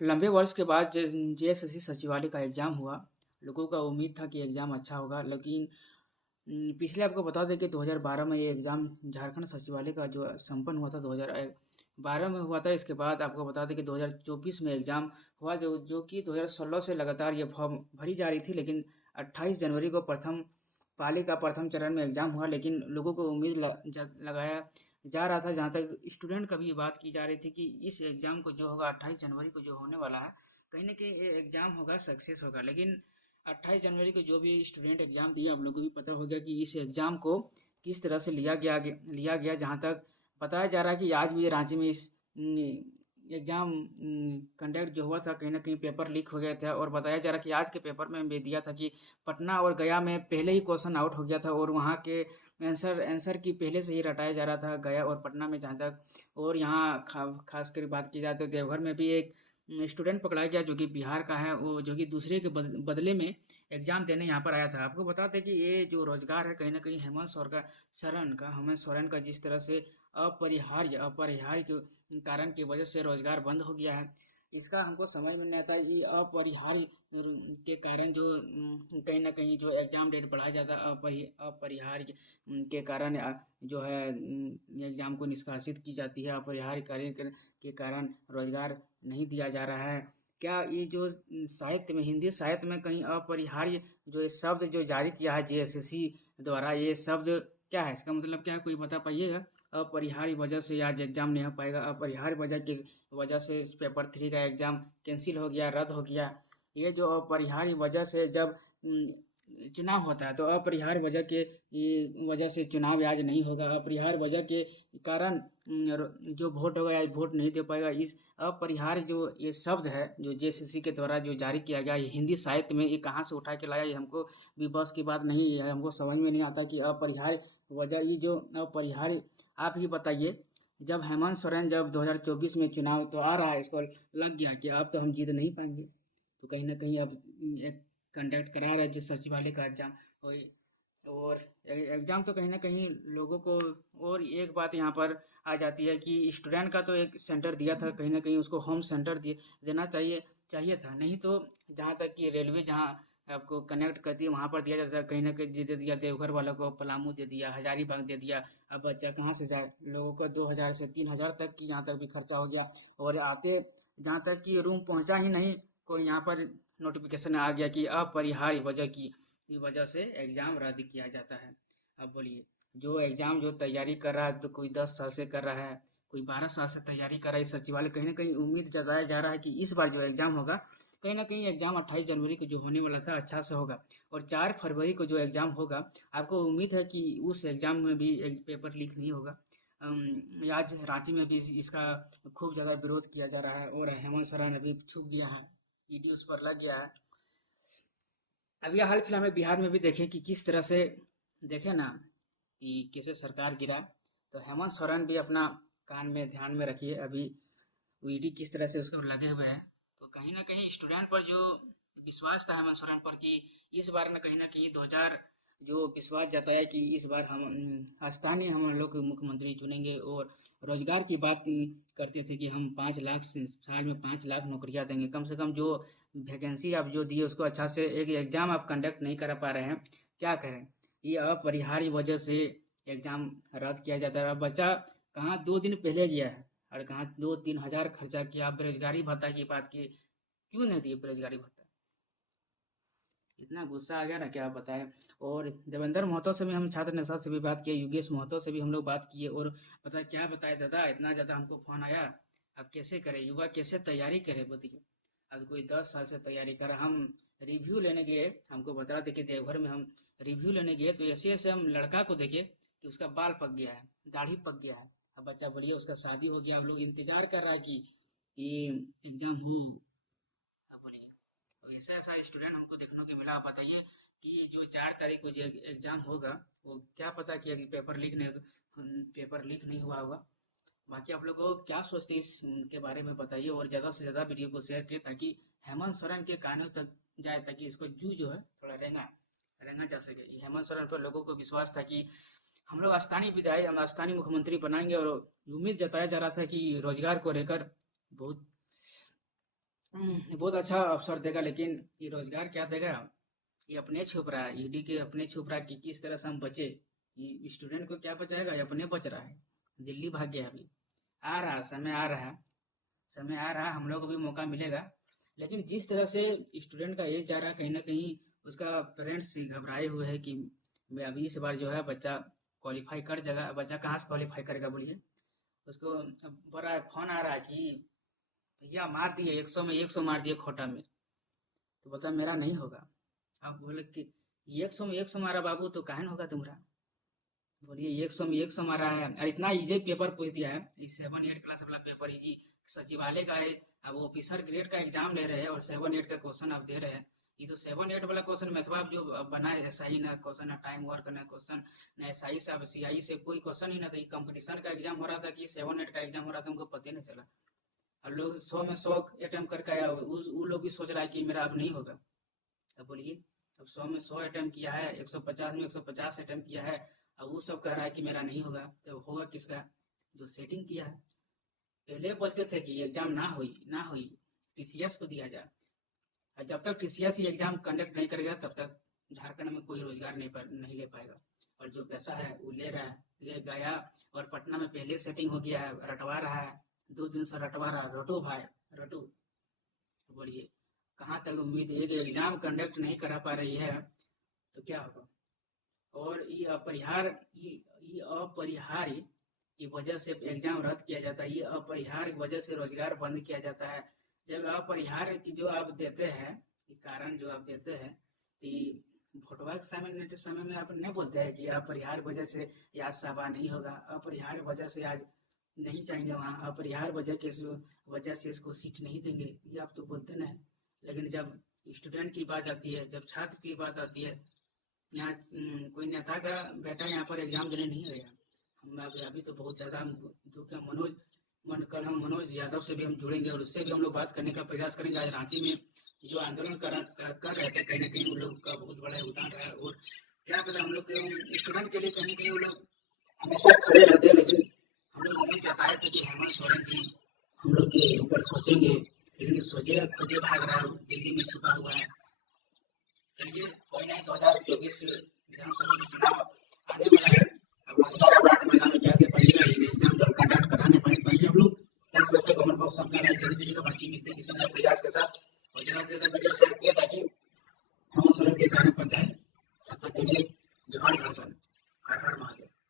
लंबे वर्ष के बाद जेएसएससी सचिवालय का एग्ज़ाम हुआ। लोगों का उम्मीद था कि एग्ज़ाम अच्छा होगा, लेकिन पिछले आपको बता दें कि 2012 में ये एग्ज़ाम झारखंड सचिवालय का जो संपन्न हुआ था 2012 में हुआ था। इसके बाद आपको बता दें कि 2024 में एग्ज़ाम हुआ, जो कि 2016 से लगातार ये फॉर्म भरी जा रही थी, लेकिन 28 जनवरी को प्रथम पाली का प्रथम चरण में एग्ज़ाम हुआ। लेकिन लोगों को उम्मीद लगाया जा रहा था, जहाँ तक स्टूडेंट का भी ये बात की जा रही थी कि इस एग्ज़ाम को जो होगा 28 जनवरी को जो होने वाला है, कहीं न कहीं ये एग्ज़ाम होगा, सक्सेस होगा। लेकिन 28 जनवरी को जो भी स्टूडेंट एग्ज़ाम दिए, आप लोगों को भी पता हो गया कि इस एग्ज़ाम को किस तरह से लिया गया। जहाँ तक बताया जा रहा है कि आज भी रांची में इस एग्ज़ाम कंडक्ट जो हुआ था, कहीं न कहीं पेपर लीक हो गया था, और बताया जा रहा है कि आज के पेपर में भी दिया था कि पटना और गया में पहले ही क्वेश्चन आउट हो गया था, और वहाँ के आंसर की पहले से ही रटाया जा रहा था गया और पटना में, जहाँ तक। और यहाँ खासकर बात की जाए तो देवघर में भी एक स्टूडेंट पकड़ा गया जो कि बिहार का है, वो जो कि दूसरे के बदले में एग्ज़ाम देने यहाँ पर आया था। आपको बता दें कि ये जो रोज़गार है, कहीं न कहीं हेमंत सोरेन का जिस तरह से अपरिहार्य के कारण की वजह से रोज़गार बंद हो गया है। इसका हमको समझ में नहीं आता। ये अपरिहार्य के कारण जो कहीं न कहीं जो एग्ज़ाम डेट बढ़ाया जाता है, अपरिहार्य के कारण जो है एग्ज़ाम को निष्कासित की जाती है। अपरिहार्य कार्य के कारण रोज़गार नहीं दिया जा रहा है। क्या ये जो साहित्य में, हिंदी साहित्य में कहीं अपरिहार्य जो ये शब्द जो जारी किया है जेएसएससी द्वारा, ये शब्द क्या है? इसका मतलब क्या है, कोई बता पाइएगा? अपरिहार्य वजह से आज एग्ज़ाम नहीं हो पाएगा, अपरिहार्य वजह किस वजह से इस पेपर 3 का एग्ज़ाम कैंसिल हो गया, रद्द हो गया। ये जो अपरिहार्य वजह से जब चुनाव होता है, तो अपरिहार्य वजह से चुनाव आज नहीं होगा। अपरिहार्य वजह के कारण जो वोट होगा आज वोट नहीं दे पाएगा। इस अपरिहार्य जो ये शब्द है, जो जेएसएससी के द्वारा जो जारी किया गया, ये हिंदी साहित्य में ये कहाँ से उठा के लाया, ये हमको भी बस की बात नहीं है। हमको समझ में नहीं आता कि अपरिहार्य वजह, ये जो अपरिहार्य, आप ही बताइए। जब हेमंत सोरेन जब 2024 में चुनाव तो आ रहा है, इसको लग गया कि अब तो हम जीत नहीं पाएंगे, तो कहीं ना कहीं अब एक कंडक्ट करा रहा है जो सचिवालय का एग्जाम। और एग्जाम तो कहीं ना कहीं लोगों को। और एक बात यहाँ पर आ जाती है कि स्टूडेंट का तो एक सेंटर दिया था, कहीं ना कहीं उसको होम सेंटर देना चाहिए चाहिए था। नहीं तो जहाँ तक कि रेलवे जहाँ आपको कनेक्ट करती है वहाँ पर दिया जाता है, कहीं ना कहीं दे दिया, देवघर वालों को पलामू दे दिया, हजारीबाग दे दिया। अब बच्चा कहाँ से जाए? लोगों का 2000 से 3000 तक की यहाँ तक भी खर्चा हो गया। और आते जहाँ तक कि रूम पहुँचा ही नहीं, कोई यहाँ पर नोटिफिकेशन आ गया कि अपरिहार्य वजह की वजह से एग्ज़ाम रद्द किया जाता है। अब बोलिए, जो एग्ज़ाम जो तैयारी कर रहा है, तो कोई 10 साल से कर रहा है, कोई 12 साल से तैयारी कर रहा है। इस सचिवालय कहीं ना कहीं उम्मीद जताया जा रहा है कि इस बार जो एग्ज़ाम होगा, कहीं ना कहीं एग्ज़ाम 28 जनवरी को जो होने वाला था अच्छा से होगा, और 4 फरवरी को जो एग्ज़ाम होगा, आपको उम्मीद है कि उस एग्ज़ाम में भी पेपर लीक नहीं होगा। आज रांची में भी इसका खूब ज़्यादा विरोध किया जा रहा है, और हेमंत सोरेन अभी छुप गया है, ईडी उस पर लग गया है। अभी हाल फिलहाल में बिहार में भी देखें कि किस तरह से, देखें ना कि कैसे सरकार गिरा। तो हेमंत सोरेन भी अपना कान में ध्यान में रखिए। अभी ईडी किस तरह से उसको लगे हुए हैं, तो कहीं ना कहीं स्टूडेंट पर जो विश्वास था हेमंत सोरेन पर कि इस बार न कहीं ना कहीं 2000 जो विश्वास जताया कि इस बार हम स्थानीय हम लोग को मुख्यमंत्री चुनेंगे, और रोजगार की बात करते थे कि हम 5 लाख साल में 5 लाख नौकरियां देंगे। कम से कम जो वैकेंसी आप जो दिए उसको अच्छा से एक एग्जाम आप कंडक्ट नहीं करा पा रहे हैं, क्या करें? ये अपरिहार्य वजह से एग्जाम रद्द किया जाता है। अब बच्चा कहाँ 2 दिन पहले गया है, और कहाँ 2-3 हज़ार खर्चा किया, बेरोजगारी भत्ता की बात की, क्यों नहीं दिए बेरोजगारी भत्ता? इतना गुस्सा आ गया ना, क्या बताएं। और देवेंद्र महतो से भी हम छात्र नेता से भी बात किए, योगेश महतो से भी हम लोग बात किए, और पता है क्या बताए दादा, इतना ज़्यादा हमको फोन आया। अब कैसे करें, युवा कैसे तैयारी करे बताइए? अब कोई 10 साल से तैयारी कर, हम रिव्यू लेने गए, हमको बता दे कि देवघर में हम रिव्यू लेने गए, तो ऐसे ऐसे हम लड़का को देखे कि उसका बाल पक गया है, दाढ़ी पक गया है। अब बच्चा बोलिए उसका शादी हो गया, हम लोग इंतजार कर रहा है कि ये एग्जाम हो। अब बोलिए, तो ऐसा ऐसा स्टूडेंट हमको देखने को मिला। आप बताइए कि जो 4 तारीख को जो एग्जाम होगा, वो क्या पता कि पेपर लीक नहीं हुआ होगा। बाकी आप लोग को क्या सोचते हैं इसके बारे में बताइए, और ज़्यादा से ज़्यादा वीडियो को शेयर करें ताकि हेमंत सोरेन के कानों तक जाए, ताकि इसको जो है थोड़ा रेंगा रेंगा जा सके। ये हेमंत सोरेन पर लोगों को विश्वास था कि हम लोग स्थानीय विधायक, हम स्थानीय मुख्यमंत्री बनाएंगे, और उम्मीद जताया जा रहा था कि रोजगार को लेकर बहुत बहुत अच्छा अवसर देगा, लेकिन ये रोजगार क्या देगा? ये अपने छुप रहा है, ईडी के अपने छुप रहा है कि किस तरह से हम बचे। ये स्टूडेंट को क्या बचाएगा? ये अपने बच रहा है। दिल्ली भाग गया अभी। आ रहा समय आ रहा है, समय आ रहा है, हम लोग को भी मौका मिलेगा। लेकिन जिस तरह से स्टूडेंट का एज जा रहा है, कहीं ना कहीं उसका पेरेंट्स घबराए हुए हैं कि मैं अभी इस बार जो है बच्चा क्वालिफाई कर जाएगा। बच्चा कहाँ से क्वालिफाई करेगा बोलिए? उसको अब बड़ा फोन आ रहा है कि भैया मार दिए, 100 में 100 मार दिए खोटा में। तो बोलता मेरा नहीं होगा। आप बोले कि 100 में 100 मारा बाबू, तो काहे न होगा तुम्हारा? बोलिए 100 में 100 मारा है और इतना इजी पेपर पूछ दिया है। इस 7-8 क्लास वाला पेपर इजी, सचिवालय का है। अब ऑफिसर ग्रेड का एग्जाम ले रहे हैं और 7-8 का क्वेश्चन आप दे रहे हैं। ये तो 7-8 वाला क्वेश्चन मैथवा आप जो बनाए SI ना क्वेश्चन, ना टाइम वर्क ना क्वेश्चन, ना SI से अब CI से कोई क्वेश्चन ही ना था। कंपटीशन का एग्जाम हो रहा था कि 7-8 का एग्जाम हो रहा था, उनको पता ही नहीं चला। और लोग 100 में 100 अटेम्प्ट करके आया, वो लोग भी सोच रहा है कि मेरा अब नहीं होगा। अब बोलिए, अब 100 में 100 अटेम्प्ट किया है, 150 में 150 अटेम्प्ट किया है, अब वो सब कह रहा है कि मेरा नहीं होगा। तो होगा किसका? जो सेटिंग किया है। पहले बोलते थे कि एग्जाम ना हुई TCS को दिया जाए, और जब तक TCS ही एग्जाम कंडक्ट नहीं करेगा तब तक झारखंड में कोई रोजगार नहीं ले पाएगा। और जो पैसा है वो ले रहा है, ले गया। और पटना में पहले सेटिंग हो गया है, रटवा रहा है, 2 दिन से रटवा रहा है। रटो भाई, रटो। बोलिए कहाँ तक उम्मीद है? कि एग्जाम कंडक्ट नहीं करा पा रही है तो क्या होगा? और ये अपरिहार्य की वजह से एग्जाम रद्द किया जाता है। ये अपरिहार्य की वजह से रोजगार बंद किया जाता है। जब अपरिहार्य की जो आप देते हैं, ये कारण जो आप देते हैं, तो भोटवा के समय में आप नहीं बोलते हैं कि अपरिहार्य वजह से आज सभा नहीं होगा, अपरिहार्य वजह से आज नहीं जाएंगे वहाँ, अपरिहार्य वजह से इसको सीट नहीं देंगे, ये आप तो बोलते ना है। लेकिन जब स्टूडेंट की बात आती है, जब छात्र की बात आती है, यहाँ कोई नेता का बेटा यहाँ पर एग्जाम देने नहीं गया। हम अभी तो बहुत ज्यादा दुख है। कल हम मनोज यादव से भी हम जुड़ेंगे और उससे भी हम लोग बात करने का प्रयास करेंगे। आज रांची में जो आंदोलन कर रहे थे, कहीं ना कहीं उन लोग का बहुत बड़ा योगदान रहा है। और क्या पता, हम लोग स्टूडेंट के लिए कहीं ना कहीं वो लोग हमेशा खड़े रहते हैं। लेकिन हम लोग उम्मीद जताए थे कि हेमंत सोरेन जी हम लोग के ऊपर सोचेंगे, लेकिन सोचेगा खुद ही भाग रहा है, दिल्ली में छुपा हुआ है। चलिए कोई नहीं, 2024 विधानसभा के चुनाव आने वाला है। अब रोजगार मैदान में क्या थे, पहले एग्जाम जब कंडक्ट कराने पहले हम लोग 10 बजे तक कमेंट बॉक्स अपना राय जरूर दीजिएगा। बाकी मिलते हैं किसी नए प्रयास के साथ, और ज़्यादा से ज़्यादा वीडियो शेयर किया ताकि हम स्वयं के कारण पहुंचाएं।